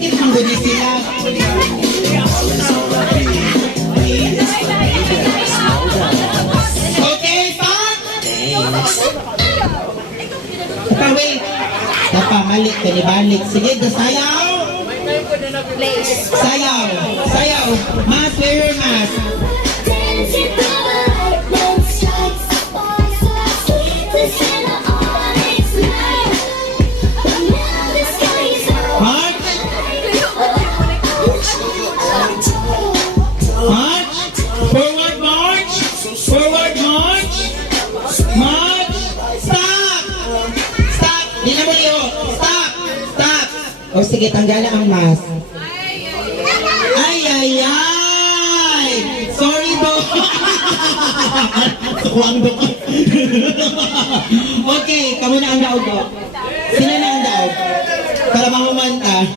Sensitive ang gudi sila. Okay, stop! Wait. Napamalik ka ni balik. Sige, sayaw! Sayaw! Sayaw! Mas, wear your mask. March! March! Forward march! Forward march! March! Stop! Stop! Di na muli ho! Stop! Stop! O sige, tanggalan ang mask. Ay, ay, ay! Sorry po! Tuwang doon. Okay, kamo na ang daog ko. Sino na ang daog? Para mahumanta.